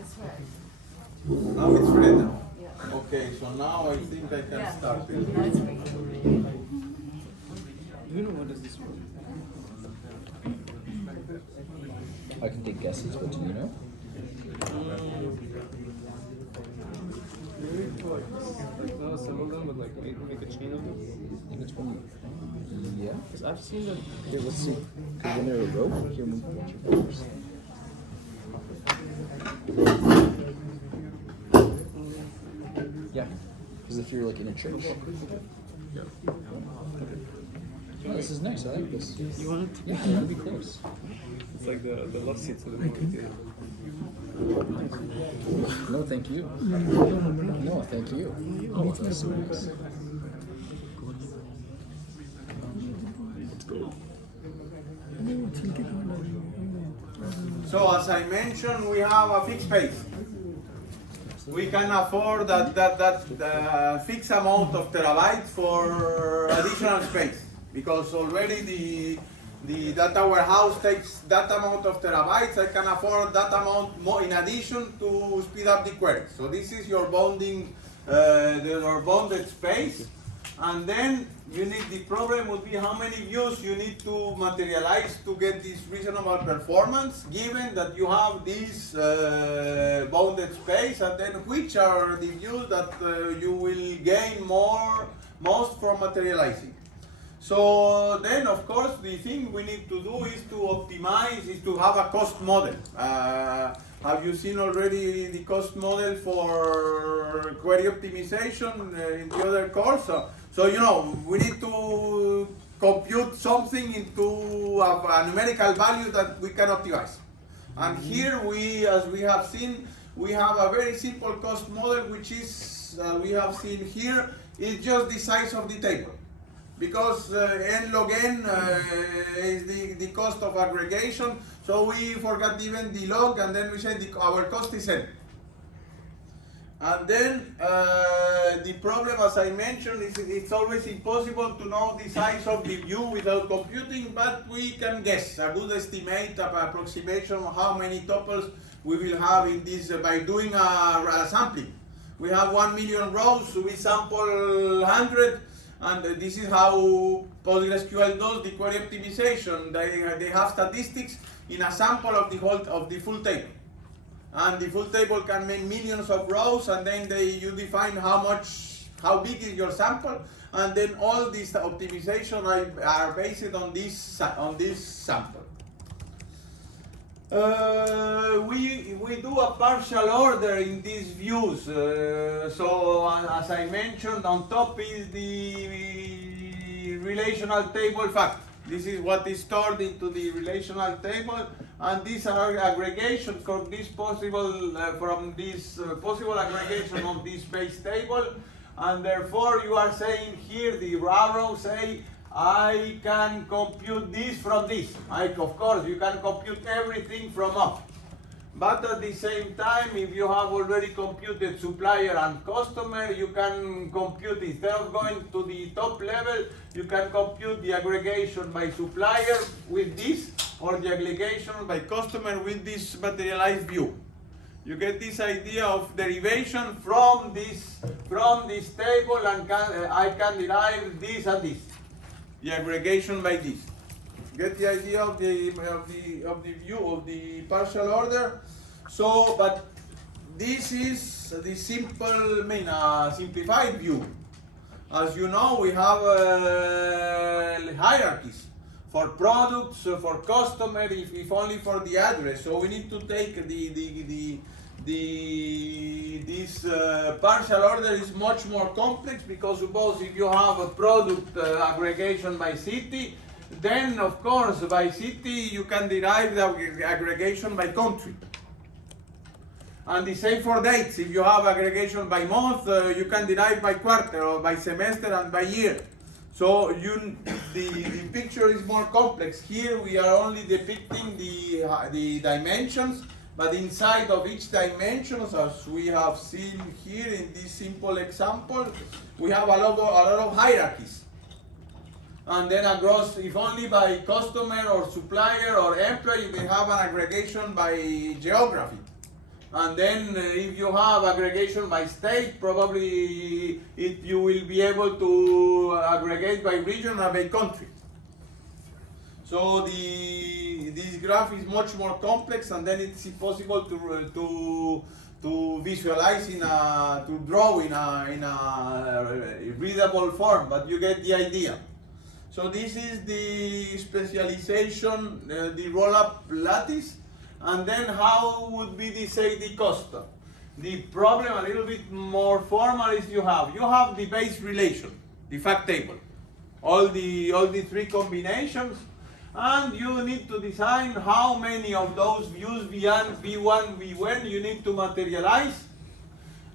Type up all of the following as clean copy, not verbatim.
it's red. Now it's red. Yeah. Okay, so now I think I can Yeah. start it. Now it's green. Do you know what is this word? I can take guesses, but do you know? No, some of them would like make a chain of them. I think it's one. Yeah. Because I've seen them. Here, let's see. Because when they're a rope, here, move your fingers. Yeah. Because if you're like in a church. Yeah. Oh, this is nice. I like this. You want it? Yeah, I want to be close. It's like the love seats of the movie. No, thank you. No, thank you. Oh, that's so nice. So as I mentioned, we have a fixed space. We can afford that fixed amount of terabytes for additional space because already the data warehouse takes that amount of terabytes. I can afford that amount more in addition to speed up the query. So this is your bounding, your bounded space. And then you need, the problem would be how many views you need to materialize to get this reasonable performance, given that you have this bounded space, and then which are the views that you will gain most from materializing. So then, of course, the thing we need to do is to optimize, is to have a cost model. Have you seen already the cost model for query optimization in the other course? So you know, we need to compute something into a numerical value that we can optimize. And here we, as we have seen, we have a very simple cost model, which is, we have seen here, is just the size of the table. Because n log n is the cost of aggregation, so we forgot even the log, and then we say our cost is n. And then the problem, as I mentioned, is it's always impossible to know the size of the view without computing, but we can guess a good estimate of approximation of how many tuples we will have in this by doing a sampling. We have 1 million rows, so we sample 100, and this is how PostgreSQL does the query optimization. They have statistics in a sample of the full table. And the full table can mean millions of rows, and then you define how big is your sample, and then all these optimization are based on this sample. We do a partial order in these views. So as I mentioned, on top is the relational table fact. This is what is stored into the relational table, and these are aggregations from this possible aggregation of this base table, and therefore you are saying here the arrow say I can compute this from this. Of course, you can compute everything from up. But at the same time, if you have already computed supplier and customer, you can compute, instead of going to the top level, you can compute the aggregation by supplier with this, or the aggregation by customer with this materialized view. You get this idea of derivation from this table, and I can derive this and this. The aggregation by this. Get the idea of the view of the partial order. So, but this is the simplified view. As you know, we have hierarchies for products, for customer, if only for the address. So we need to take this partial order is much more complex, because suppose if you have a product aggregation by city, then of course by city you can derive the aggregation by country. And the same for dates. If you have aggregation by month, you can derive by quarter or by semester and by year. So the picture is more complex. Here we are only depicting the dimensions, but inside of each dimension, as we have seen here in this simple example, we have a lot of hierarchies. And then across, if only by customer or supplier or employee, we have an aggregation by geography. And then if you have aggregation by state, probably you will be able to aggregate by region and by country. So this graph is much more complex, and then it's impossible to visualize to draw in a readable form, but you get the idea. So this is the specialization, the roll-up lattice, and then how would be the cost? The problem a little bit more formal is you have the base relation, the fact table, all the three combinations, and you need to design how many of those views V1, V1 you need to materialize,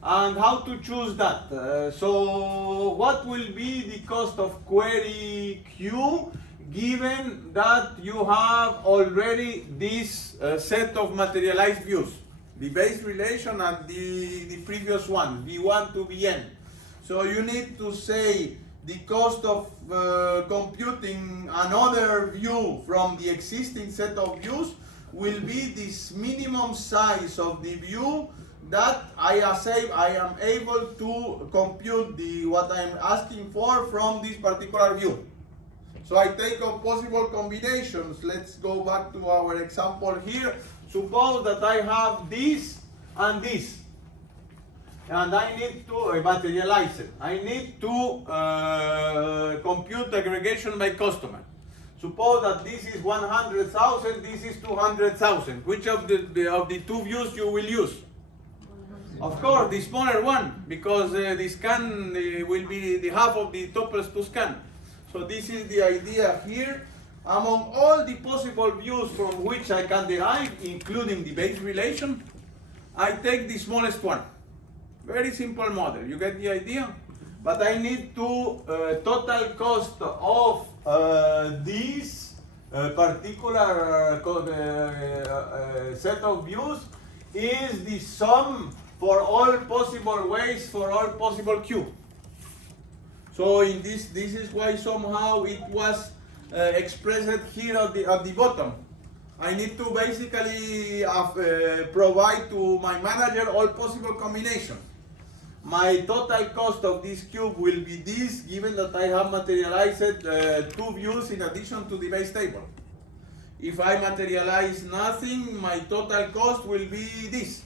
and how to choose that. So what will be the cost of query Q given that you have already this set of materialized views, the base relation and the previous one, V1 to Vn. So you need to say the cost of computing another view from the existing set of views will be this minimum size of the view that I am able to compute what I'm asking for from this particular view. So I take up possible combinations. Let's go back to our example here. Suppose that I have this and this, and I need to materialize it. I need to compute aggregation by customer. Suppose that this is 100,000, this is 200,000. Which of the two views you will use? Of course, the smaller one, because the scan will be the half of the toughest to scan. So this is the idea here. Among all the possible views from which I can derive, including the base relation, I take the smallest one. Very simple model, you get the idea? But I need to total cost of this particular set of views is the sum for all possible ways for all possible Q. So in this is why somehow it was expressed here at the bottom. I need to basically provide to my manager all possible combinations. My total cost of this cube will be this, given that I have materialized two views in addition to the base table. If I materialize nothing, my total cost will be this.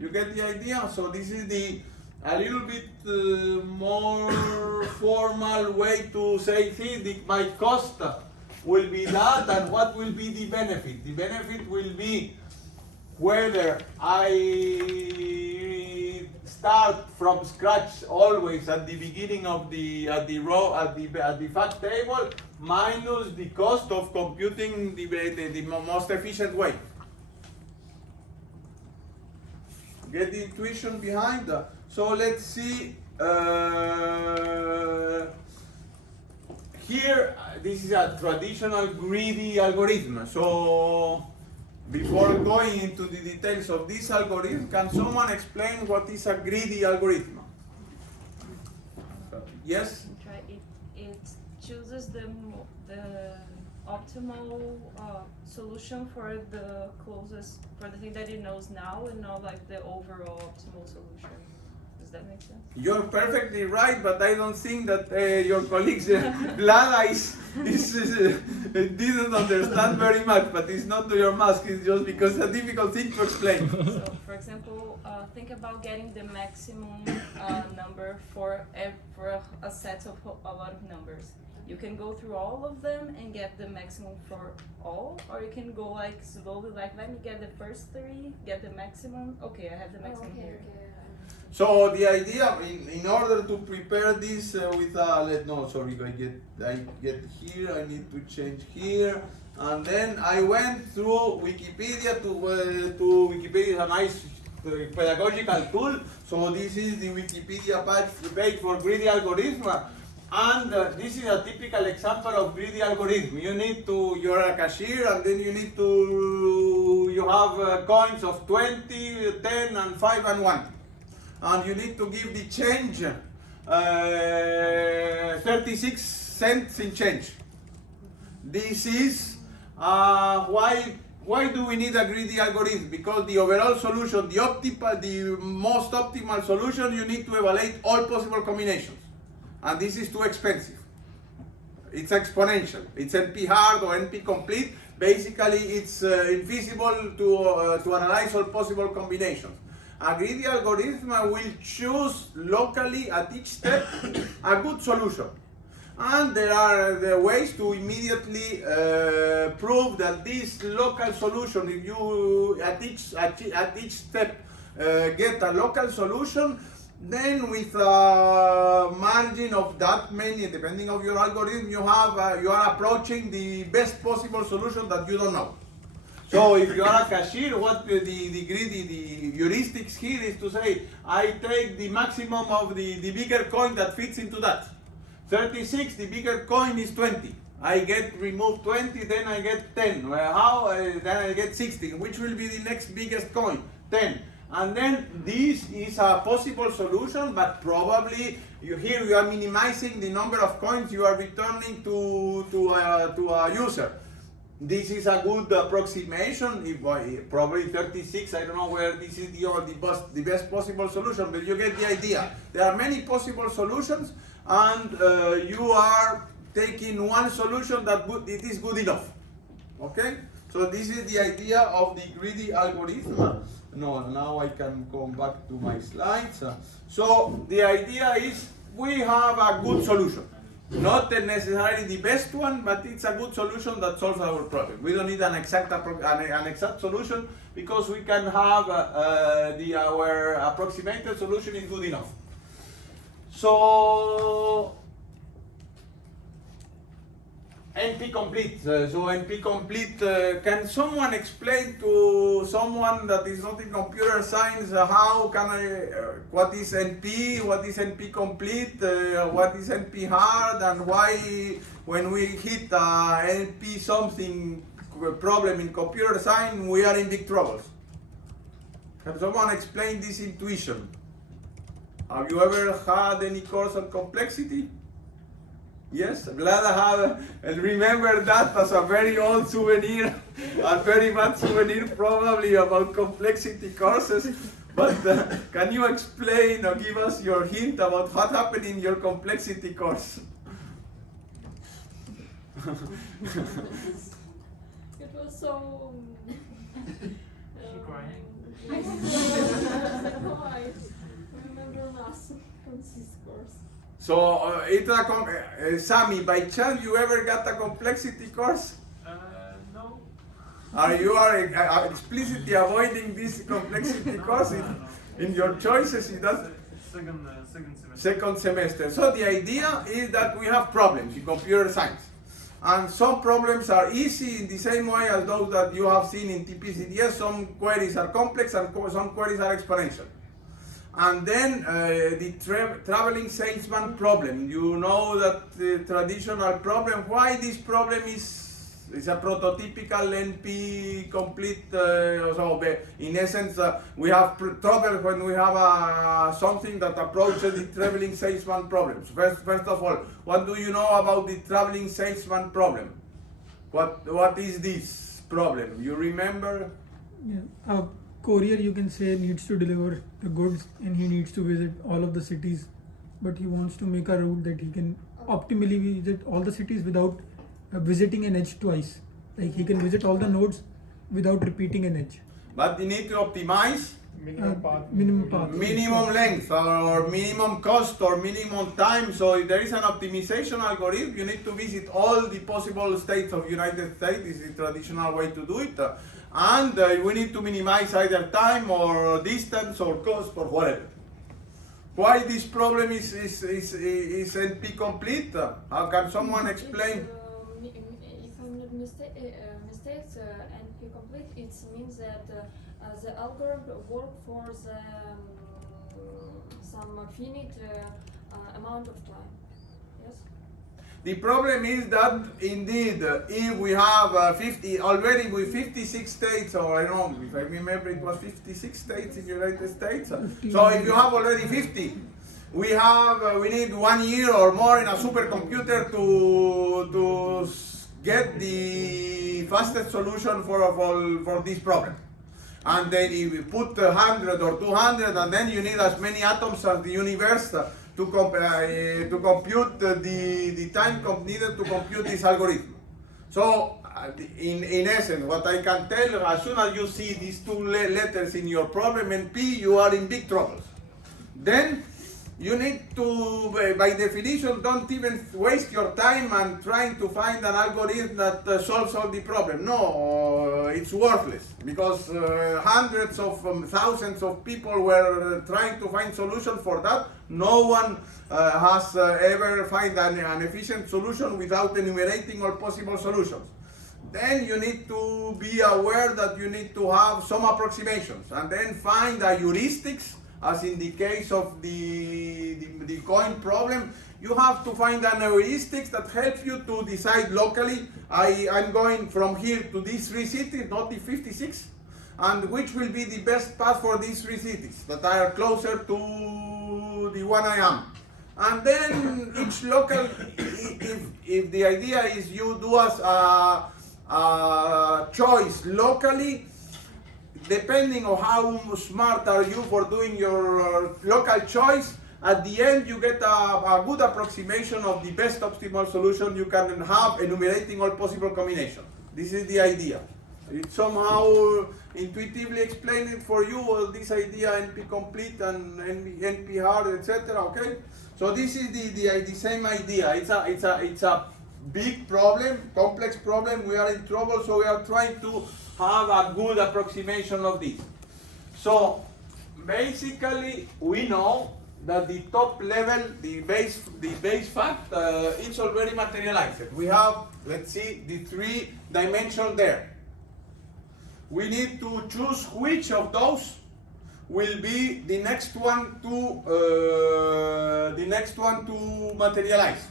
You get the idea? So this is a little bit more formal way to say, see, my cost will be that, and what will be the benefit? The benefit will be whether I start from scratch always at the beginning of the fact table minus the cost of computing the most efficient way. Get the intuition behind that. So let's see. Here, this is a traditional greedy algorithm. So before going into the details of this algorithm, can someone explain what is a greedy algorithm? Yes? It chooses the optimal solution for the thing that it knows now, and not like the overall optimal solution. Does that make sense? You're perfectly right, but I don't think that your colleagues Lala didn't understand very much, but it's not to your mask, it's just because it's a difficult thing to explain. So, for example, think about getting the maximum number for a set of a lot of numbers. You can go through all of them and get the maximum for all, or you can go like slowly, like let me get the first three, get the maximum. Okay, I have the maximum here. So the idea, in order to prepare this with I get here, I need to change here, and then I went through Wikipedia to Wikipedia is a nice pedagogical tool. So this is the Wikipedia page for greedy algorithm. And this is a typical example of greedy algorithm. You're a cashier, and then you have coins of 20, 10, and 5, and 1. And you need to give the change 36 cents in change. This is why Why do we need a greedy algorithm? Because the overall solution, the most optimal solution, you need to evaluate all possible combinations. And this is too expensive. It's exponential. It's NP hard or NP complete. Basically, it's infeasible to analyze all possible combinations. A greedy algorithm will choose locally at each step a good solution. And there are the ways to immediately prove that this local solution, if you at each step get a local solution, then with a margin of that many, depending on your algorithm, you are approaching the best possible solution that you don't know. So if you are a cashier, what the heuristics here is to say, I take the maximum of the bigger coin that fits into that. 36, the bigger coin is 20. I remove 20, then I get 10. Then I get 16. Which will be the next biggest coin? 10. And then this is a possible solution, but probably you are minimizing the number of coins you are returning to a user. This is a good approximation. Probably 36. I don't know where this is the best possible solution, but you get the idea. There are many possible solutions, and you are taking one solution that it is good enough. Okay? So this is the idea of the greedy algorithm. No, now I can come back to my slides. So the idea is we have a good solution. Not necessarily the best one, but it's a good solution that solves our problem. We don't need an exact solution because we can have our approximated solution is good enough. So NP complete. So NP complete. Can someone explain to someone that is not in computer science how can what is NP? What is NP complete? What is NP hard? And why, when we hit NP something problem in computer science, we are in big troubles? Can someone explain this intuition? Have you ever had any course on complexity? Yes, glad I have, and remember that as a very old souvenir, a very bad souvenir probably about complexity courses. But can you explain or give us your hint about what happened in your complexity course? It was so. I remember nothing from this course. So, Sammy, by chance you ever got a complexity course? No. You are explicitly avoiding this complexity course in your choices? It does. Second semester. Second semester. So the idea is that we have problems in computer science. And some problems are easy in the same way as those that you have seen in TPCDS. Some queries are complex and some queries are exponential. And then the traveling salesman problem. You know that the traditional problem, why this problem is a prototypical NP complete. So in essence, we have trouble when we have something that approaches the traveling salesman problem. So first of all, what do you know about the traveling salesman problem? What is this problem? You remember? Yeah. Courier, you can say, needs to deliver the goods and he needs to visit all of the cities, but he wants to make a route that he can optimally visit all the cities without visiting an edge twice. Like he can visit all the nodes without repeating an edge. But you need to optimize Minimum path. minimum length or minimum cost or minimum time. So if there is an optimization algorithm, you need to visit all the possible states of United States. This is the traditional way to do it. And we need to minimize either time or distance or cost or whatever. Why this problem is NP complete? How can someone explain? If I'm not mistaken, NP complete, it means that the algorithm works for some finite amount of time. Yes. The problem is that indeed, if we have 50 already with 56 states, or I don't know if I remember, it was 56 states in the United States. So if you have already 50, we need 1 year or more in a supercomputer to get the fastest solution for this problem. And then you put 100 or 200, and then you need as many atoms as the universe to compute the time needed to compute this algorithm. So, in essence, what I can tell, as soon as you see these two letters in your problem NP, you are in big troubles. Then you need to, by definition, don't even waste your time and trying to find an algorithm that solves all the problem. No, it's worthless, because hundreds of thousands of people were trying to find solutions for that. No one has ever find an efficient solution without enumerating all possible solutions. Then you need to be aware that you need to have some approximations, and then find a heuristics. As in the case of the coin problem, you have to find an heuristics that helps you to decide locally, I'm going from here to these 3 cities, not the 56, and which will be the best path for these 3 cities that are closer to the one I am. And then each local, if the idea is you do as a choice locally, depending on how smart are you for doing your local choice, at the end you get a good approximation of the best optimal solution you can have, enumerating all possible combinations. This is the idea. It somehow intuitively explained it for you, all this idea NP complete and NP hard, etc. Okay, so this is the same idea. It's a big problem, complex problem. We are in trouble, so we are trying to have a good approximation of this. So basically, we know that the top level, the base fact, it's already materialized. We have, let's see, the 3 dimensions there. We need to choose which of those will be the next one to materialize.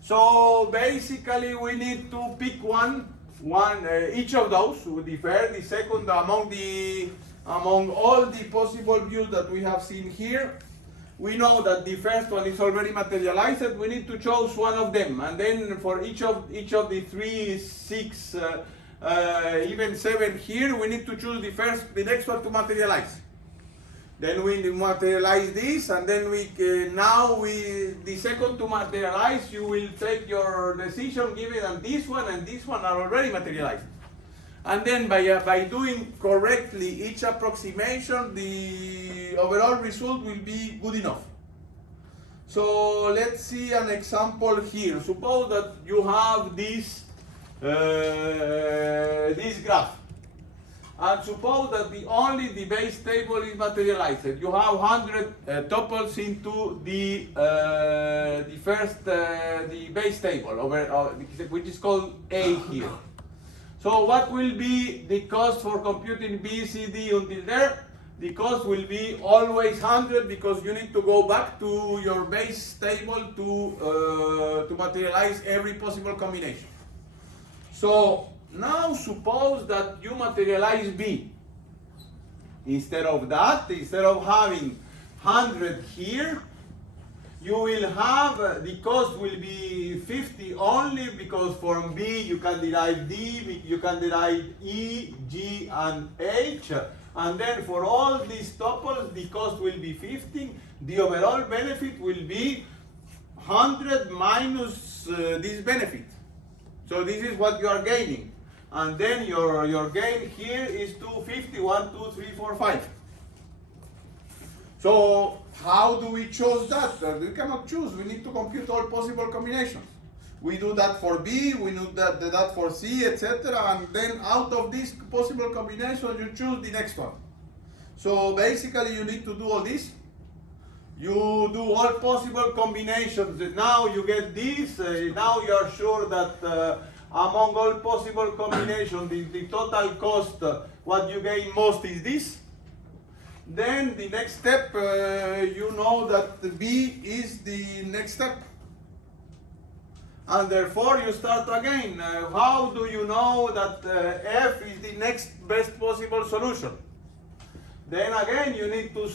So basically, we need to pick one. Each of those would differ. The second, among all the possible views that we have seen here, we know that the first one is already materialized. We need to choose one of them, and then for each of the 3, 6, even 7 here, we need to choose the next one to materialize. Then we materialize this, and then the second to materialize, you will take your decision given and this one are already materialized. And then by doing correctly each approximation, the overall result will be good enough. So let's see an example here. Suppose that you have this graph. And suppose that the base table is materialized. You have 100 tuples into the base table, which is called A here. So what will be the cost for computing B, C, D until there? The cost will be always 100, because you need to go back to your base table to materialize every possible combination. So now suppose that you materialize B. Instead of having 100 here, you will have, the cost will be 50 only, because from B you can derive D, you can derive E, G, and H. And then for all these tuples, the cost will be 50. The overall benefit will be 100 minus this benefit. So this is what you are gaining. And then your gain here is 250, 1, 2, 3, 4, 5. So how do we choose that? We cannot choose. We need to compute all possible combinations. We do that for B, we do that for C, etc. And then out of these possible combinations, you choose the next one. So basically, you need to do all this. You do all possible combinations. Now you get this. Now you are sure that among all possible combinations, the total cost, what you gain most is this. Then the next step, you know that B is the next step. And therefore you start again. How do you know that F is the next best possible solution? Then again you need to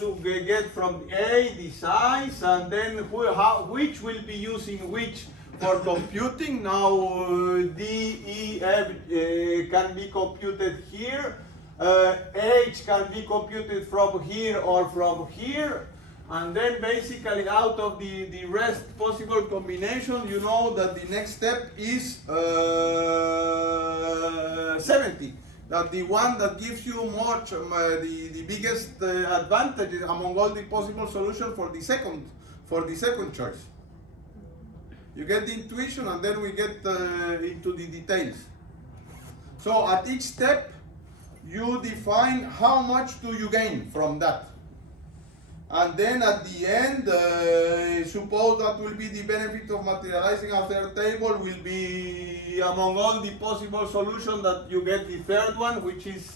get from A the size, and then which will be using which for computing. Now D, E, F can be computed here. H can be computed from here or from here. And then basically out of the rest possible combination, you know that the next step is 70. That the one that gives you much, the biggest advantage among all the possible solutions for the second choice. You get the intuition, and then we get into the details. So at each step, you define how much do you gain from that. And then at the end, suppose that will be the benefit of materializing a third table will be among all the possible solutions that you get the third one, which is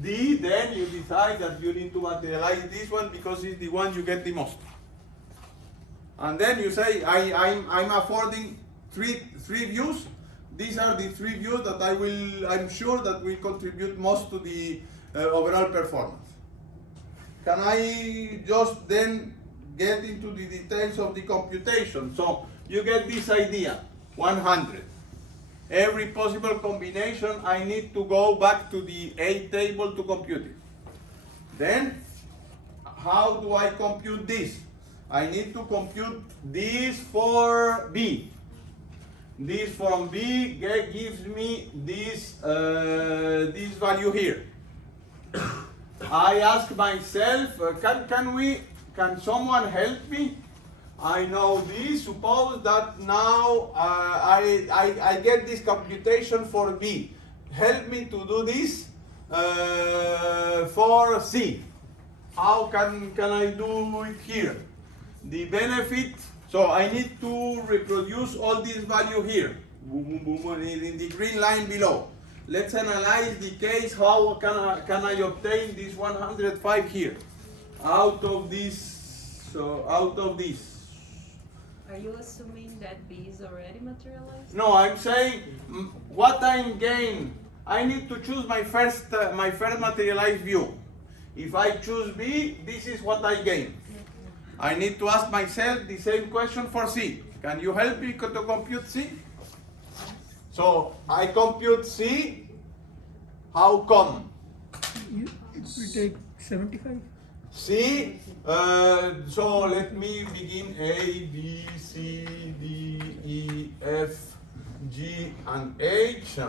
D. Then you decide that you need to materialize this one because it's the one you get the most. And then you say, I'm affording three views. These are the 3 views that I'm sure that will contribute most to the overall performance. Can I just then get into the details of the computation? So you get this idea, 100. Every possible combination, I need to go back to the A table to compute it. Then, how do I compute this? I need to compute this for B. This from B gives me this value here. I ask myself, can someone help me? I know this. Suppose that now I get this computation for B. Help me to do this for C. How can I do it here? The benefit, so I need to reproduce all this value here, boom, boom, boom, in the green line below. Let's analyze the case, how can I obtain this 105 here? Out of this, Are you assuming that B is already materialized? No, I'm saying what I gain. I need to choose my first materialized view. If I choose B, this is what I gain. I need to ask myself the same question for C. Can you help me to compute C? So I compute C. How come? We take 75. C. So let me begin A, B, C, D, E, F, G, and H.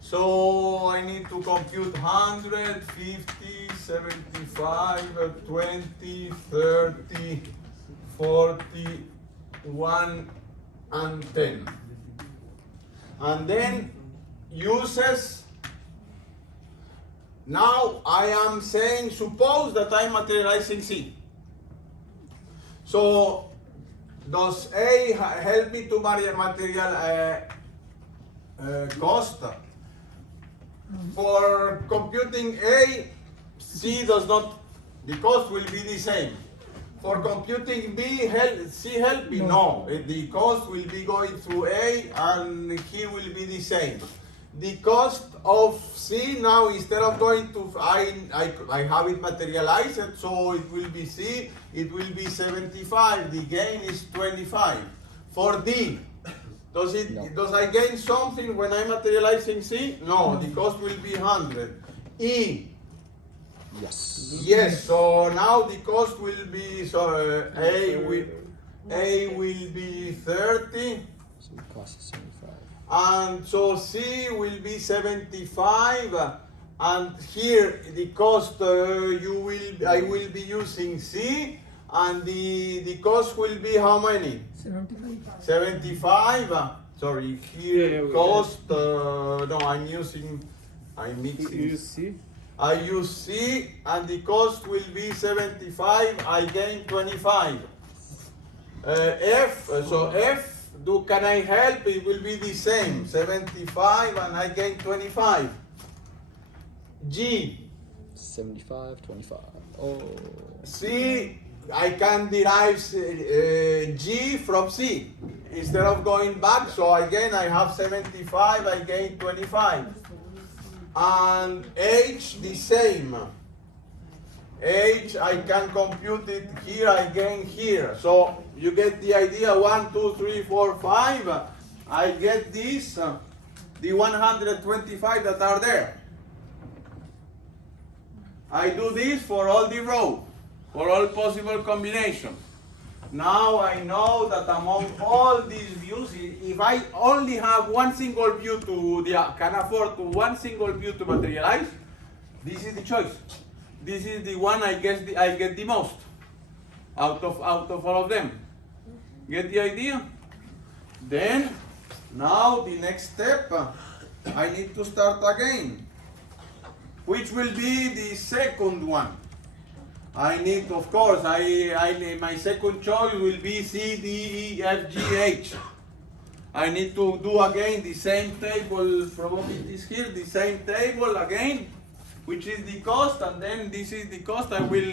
So I need to compute 100, 50, 75, 20, 30, 40, 1, and 10. And then uses. Now I am saying, suppose that I'm materializing C. So does A help me to material cost? For computing A, C does not, the cost will be the same. For computing B, C help me? No, the cost will be going through A and here will be the same. The cost of C now, instead of going to, I have it materialized, so it will be C, it will be 75, the gain is 25. For D, does I gain something when I'm materializing C? No, the cost will be 100. E, Yes. yes, so now the cost will be, so A will be 30, So the cost is 75. and so C will be 75, and here the cost I will be using C, and the cost will be how many? 75. 75. Sorry, here Yeah, cost. No, I'm mixing. You see? I use C, and the cost will be 75. I gain 25. F. So F. Can I help? It will be the same, 75, and I gain 25. G. 75, 25. Oh. C, I can derive G from C instead of going back. So again, I have 75, I gain 25. And H, the same. H, I can compute it here again here. So you get the idea, 1, 2, 3, 4, 5. I get this, the 125 that are there. I do this for all the rows, for all possible combinations. Now I know that among all these views, if I only have one single view can afford to one single view to materialize, this is the choice. This is the one I get the most out of all of them. Get the idea? Then, now the next step, I need to start again. Which will be the second one? I need, of course, my second choice will be C, D, E, F, G, H. I need to do again the same table, probably this here, the same table again, which is the cost, and then this is the cost. I will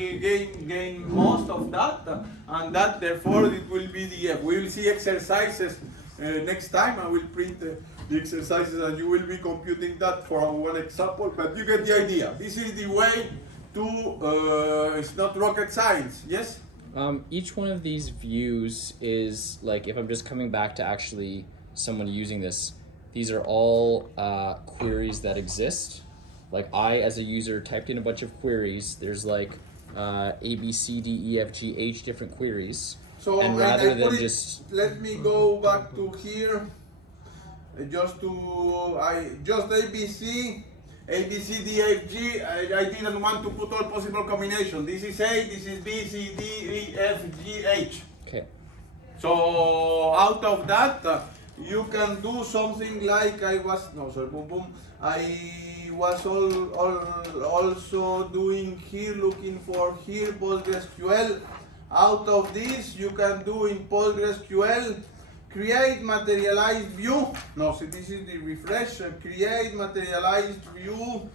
gain most of that, and that therefore it will be the F. We will see exercises next time. I will print the exercises, and you will be computing that for one example, but you get the idea. This is the way to, it's not rocket science, yes? Each one of these views is like, if I'm just coming back to actually someone using this, these are all queries that exist. Like I, as a user, typed in a bunch of queries. There's like A, B, C, D, E, F, G, H different queries. So and when rather I than put it, just let me go back to here, just A, B, C, D, F, G. I didn't want to put all possible combinations. This is A, this is B, C, D, E, F, G, H. okay. So out of that, you can do something like I was also doing here, looking for here PostgreSQL. Out of this, you can do in PostgreSQL, create materialized view. No, so this is the refresh. Create materialized view.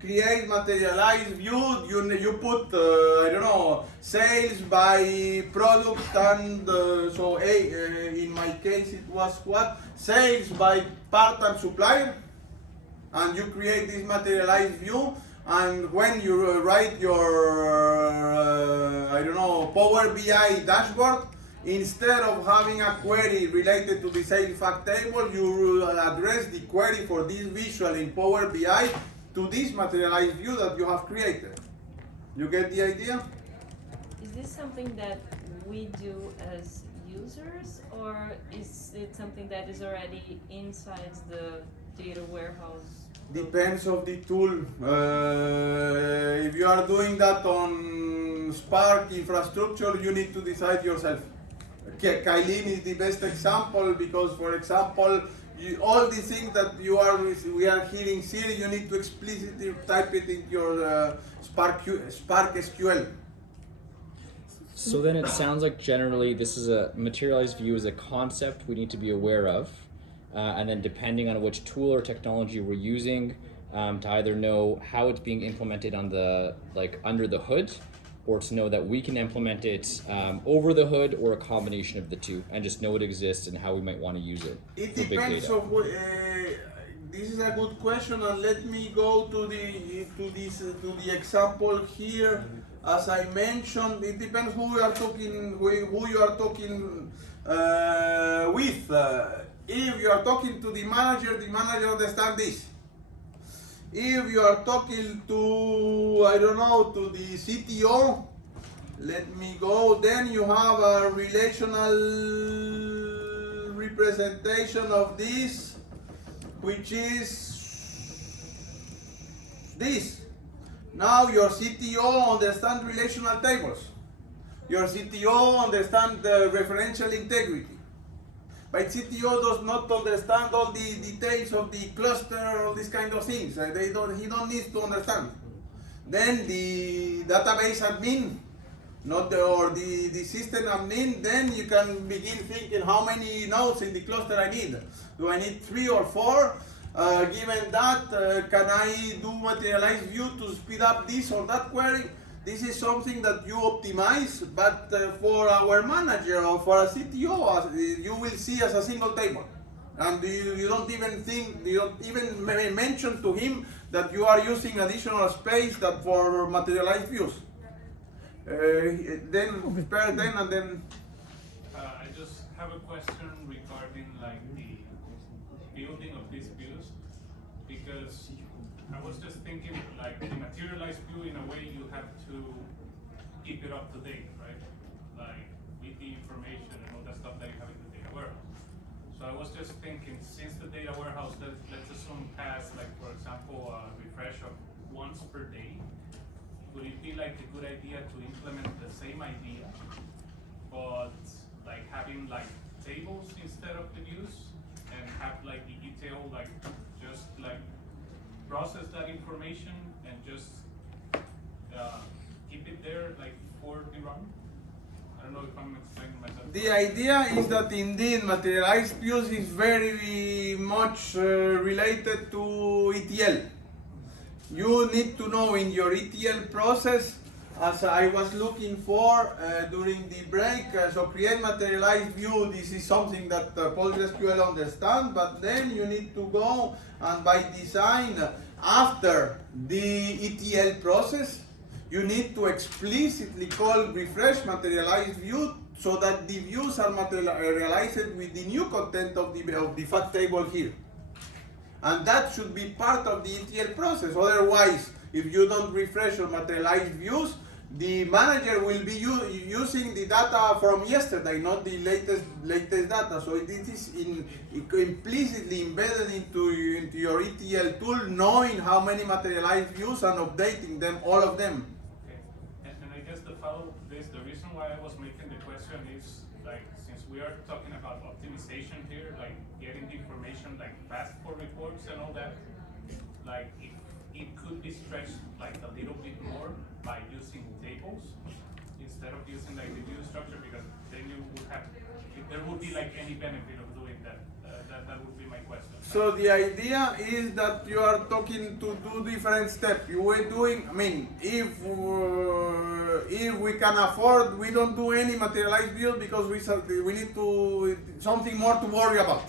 Create materialized view. You put I don't know, sales by product, and so in my case it was what, sales by part and supplier, and you create this materialized view. And when you write your I don't know, Power BI dashboard, instead of having a query related to the sales fact table, you address the query for this visual in Power BI to this materialized view that you have created. You get the idea? Is this something that we do as users, or is it something that is already inside the data warehouse? Depends of the tool. If you are doing that on Spark infrastructure, you need to decide yourself. Kylin is the best example because, for example, all the things that we are hearing here, you need to explicitly type it in your Spark SQL. So then it sounds like generally this is a materialized view is a concept we need to be aware of. And then depending on which tool or technology we're using, to either know how it's being implemented on the under the hood, or to know that we can implement it over the hood, or a combination of the two, and just know it exists and how we might want to use it. It for big depends data. of this is a good question, and let me go to the example here. As I mentioned, it depends who you are talking with. If you are talking to the manager understands this. If you are talking to, I don't know, to the CTO, let me go, then you have a relational representation of this, which is this. Now your CTO understands relational tables. Your CTO understands the referential integrity. But CTO does not understand all the details of the cluster, all these kind of things. He don't need to understand. Then the database admin, or the system admin, then you can begin thinking how many nodes in the cluster I need. Do I need 3 or 4? Given that, can I do materialized view to speed up this or that query? This is something that you optimize, but for our manager or for a CTO, you will see as a single table. And you don't even mention to him that you are using additional space that for materialized views. Then prepare then and then. I just have a question regarding like the building of these views, because I was just thinking like the materialized view, in a way you have to keep it up to date, right? Like with the information and all that stuff that you have in the data warehouse. So I was just thinking, since the data warehouse, let's assume has like, for example, a refresh of once per day, would it be like a good idea to implement the same idea, but like having like tables instead of the views, and have like the detail, like just like process that information and just keep it there like for the run? I don't know if I'm explaining myself. The idea is that indeed materialized views is very much related to ETL. You need to know in your ETL process, as I was looking for during the break, so create materialized view, this is something that PostgreSQL understands, but then you need to go and by design, after the ETL process, you need to explicitly call refresh materialized view so that the views are materialized with the new content of the fact table here. And that should be part of the ETL process. Otherwise, if you don't refresh or materialize views, the manager will be using the data from yesterday, not the latest data. So it is implicitly embedded into your ETL tool, knowing how many materialized views and updating them, all of them. Okay, and I guess to follow this, the reason why I was making the question is like, since we are talking about optimization here, like getting the information like fast for reports and all that, like it could be stretched like a little bit more by using tables instead of using like the view structure, because then you would have, if there would be like any benefit of doing that, that would be my question. So the idea is that you are talking to two different steps. You were doing, I mean, if we can afford, we don't do any materialized views because we need to something more to worry about.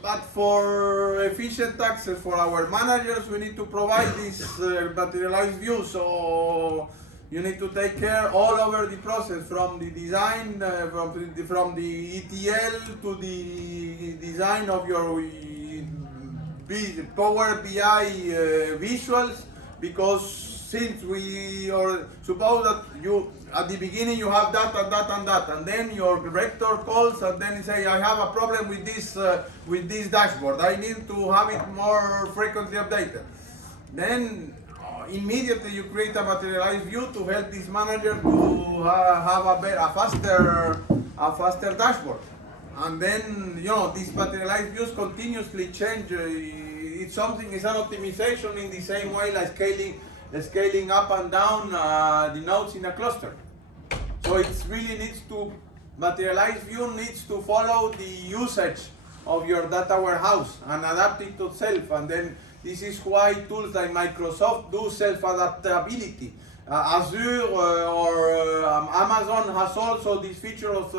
But for efficient access for our managers, we need to provide this materialized view. So you need to take care all over the process, from the design, from the ETL to the design of your Power BI visuals. Because since we are suppose that you at the beginning you have that and that and that, and then your director calls and then say, I have a problem with this dashboard. I need to have it more frequently updated. Then immediately you create a materialized view to help this manager to have a faster dashboard. And then these materialized views continuously change. It's an optimization in the same way like scaling up and down the nodes in a cluster. So it really needs to, materialized view needs to follow the usage of your data warehouse and adapt it to itself. And then this is why tools like Microsoft do self-adaptability. Azure or Amazon has also this feature of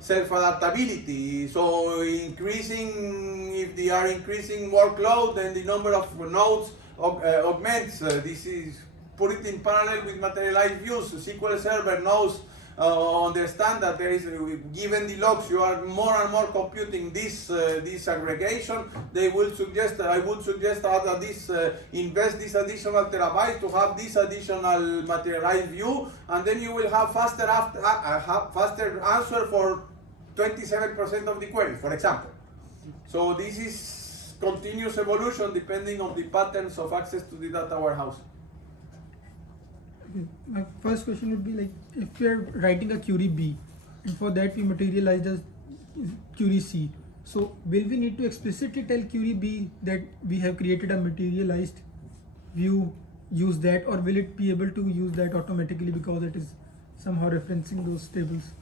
self-adaptability. So if they are increasing workload, then the number of nodes augments. This is put it in parallel with materialized views. SQL Server knows, understand that there is, given the logs, you are more and more computing this aggregation. I would suggest that invest this additional terabyte to have this additional materialized view, and then you will have faster answer for 27% of the queries, for example. So this is continuous evolution depending on the patterns of access to the data warehouse. Okay. My first question would be like, if we are writing a query B, and for that we materialize as query C. So will we need to explicitly tell query B that we have created a materialized view, use that, or will it be able to use that automatically because it is somehow referencing those tables?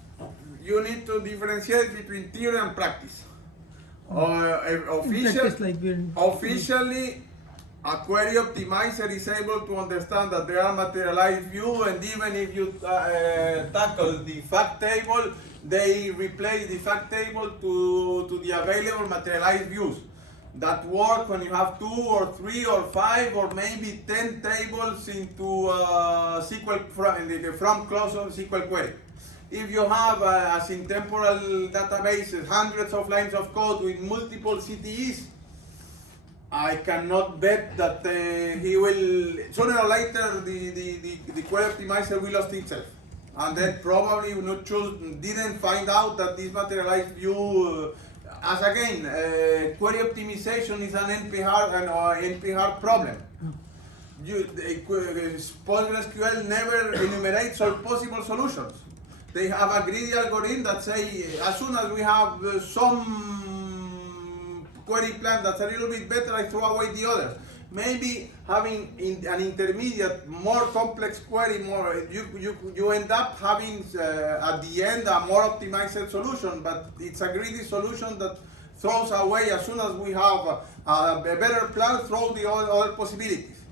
You need to differentiate between theory and practice. Officially, a query optimizer is able to understand that there are materialized views, and even if you tackle the fact table, they replace the fact table to the available materialized views. that work when you have 2 or 3 or 5 or maybe 10 tables into SQL from close of SQL query. If you have, as in temporal databases, hundreds of lines of code with multiple CTEs, I cannot bet that he will, sooner or later, the query optimizer will lose itself. And then probably didn't find out that this materialized view, as again, query optimization is an NP-hard problem. PostgreSQL never enumerates all possible solutions. They have a greedy algorithm that say, as soon as we have some query plan that's a little bit better, I throw away the others. Maybe having an intermediate, more complex query, you end up having at the end a more optimized solution, but it's a greedy solution that throws away as soon as we have a better plan, throw the other possibilities.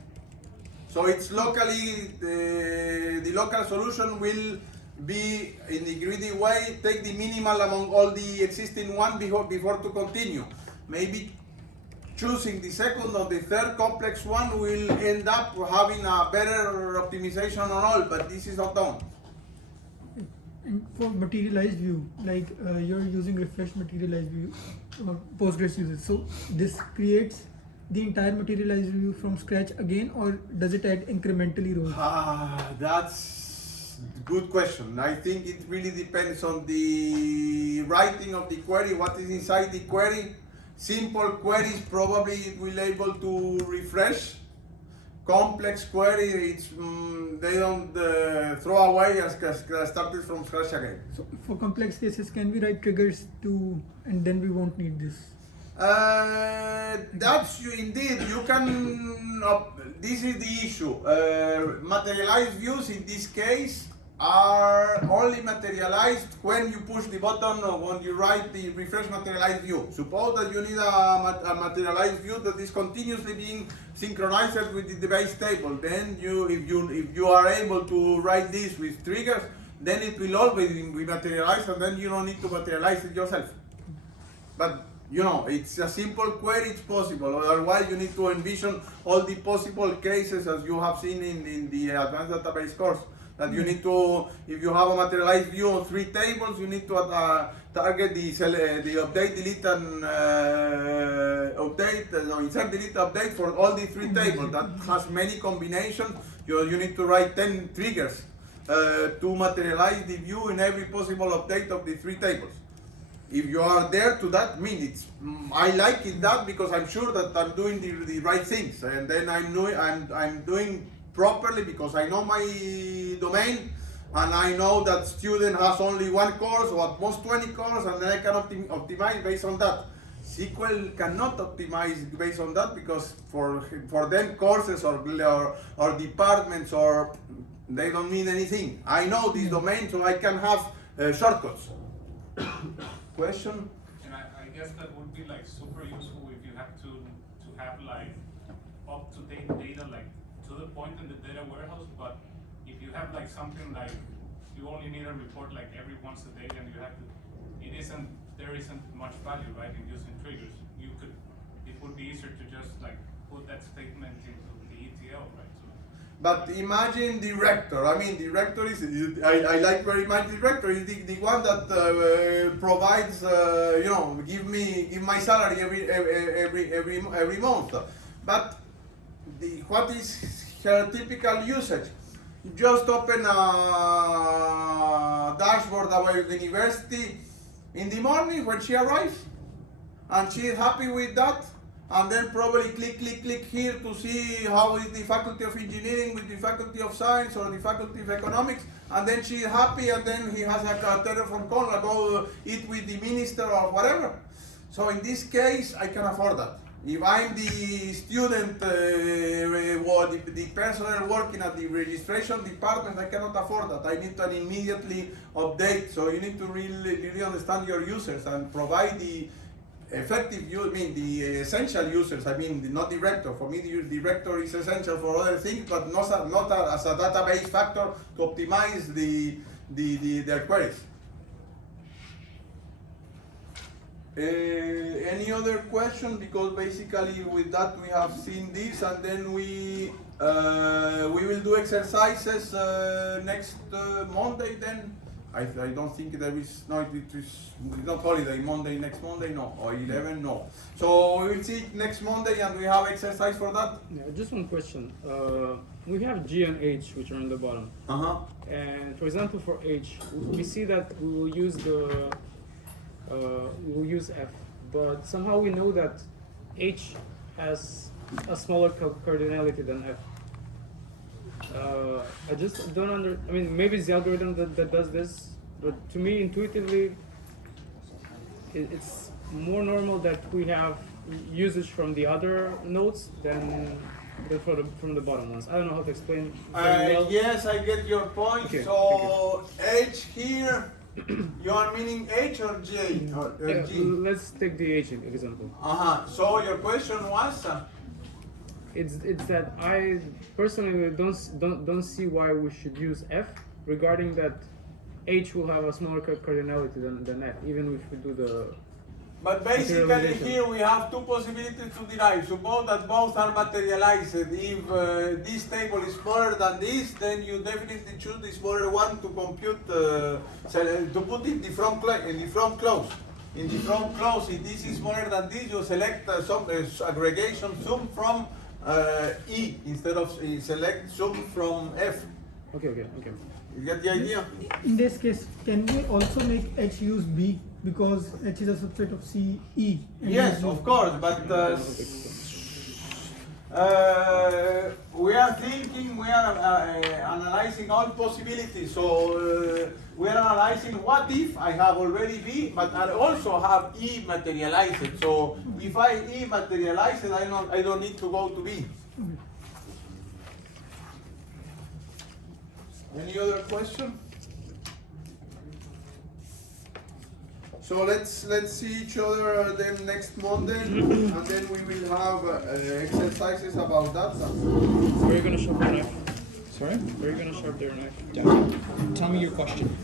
So it's locally, the local solution will be in the greedy way, take the minimal among all the existing one before to continue. Maybe choosing the second or the third complex one will end up having a better optimization on all, but this is not done. And for materialized view, like you're using refresh materialized view, Postgres uses. So this creates the entire materialized view from scratch again, or does it add incrementally rows? That's a good question. I think it really depends on the writing of the query, what is inside the query. Simple queries probably it will able to refresh. Complex query, it's they don't throw away and start it from scratch again. So for complex cases, can we write triggers to, and then we won't need this? That's you indeed. You can. This is the issue. Materialized views in this case are only materialized when you push the button or when you write the refresh materialized view. Suppose that you need a materialized view that is continuously being synchronized with the base table. Then if you are able to write this with triggers, then it will always be materialized, and then you don't need to materialize it yourself. But you know, it's a simple query, it's possible. Otherwise, you need to envision all the possible cases as you have seen in the advanced database course. That you need to, if you have a materialized view on 3 tables, you need to target the update, delete, and insert, delete, update for all the 3 tables. That has many combinations. You need to write 10 triggers to materialize the view in every possible update of the 3 tables. If you are there to that minutes, I like it that because I'm sure that I'm doing the right things, and then I'm doing properly because I know my domain, and I know that student has only 1 course or at most 20 courses, and then I can optimize based on that. SQL cannot optimize based on that because for them courses or departments or they don't mean anything. I know this domain, so I can have shortcuts. Question? And I guess that would be like super useful if you have to have like up-to-date data, like to the point in the data warehouse. But if you have like something like you only need a report like every once a day, and you have to, there isn't much value, right, in using triggers. It would be easier to just like put that statement into the ETL, right? So, but imagine director. I mean, director is, I like very much director is the one that provides, give my salary every month. But what is her typical usage? Just open a dashboard about the university in the morning when she arrives, and she is happy with that. And then probably click here to see how is the faculty of engineering with the faculty of science or the faculty of economics, and then she is happy, and then he has a telephone call about it with the minister or whatever. So in this case, I can afford that. If I'm the student or the personnel working at the registration department, I cannot afford that. I need to immediately update. So you need to really understand your users and provide the effective use, the essential users, not director. For me, the director is essential for other things, but not as a database factor to optimize their queries. Any other question? Because basically with that we have seen this, and then we will do exercises next Monday. Then I don't think there is it's not holiday. Monday, next Monday, no, or 11, no. So we will see next Monday, and we have exercise for that. Yeah, just one question. We have G and H, which are in the bottom. And for example, for H, we see that we will use F, but somehow we know that H has a smaller cardinality than F. I just don't I mean, maybe it's the algorithm that does this, but to me, intuitively, it's more normal that we have usage from the other nodes than from the bottom ones. I don't know how to explain very well. Yes, I get your point. Okay, So H here, you are meaning H or J? Or Yeah, G? let's take the H example. So your question was? It's that I personally don't see why we should use F, regarding that H will have a smaller cardinality than F, even if we do the. But basically Materialization. here we have two possibilities to derive. Suppose that both are materialized. If this table is smaller than this, then you definitely choose the smaller one to compute, to put in the front clause. In the front clause, if this is smaller than this, you select some aggregation sum from E instead of select sum from F. Okay. You get the idea? In this case, can we also make H use B because H is a subset of C, E? and Yes, use B? of course, but we are analyzing all possibilities. So we are analyzing what if I have already B, but I also have E materialized. So if I E materialized, I don't need to go to B. Any other question? So let's see each other then next Monday, and then we will have exercises about that. Where are you gonna sharpen your knife? Sorry? Where are you gonna sharpen your knife? Down. Tell me your question.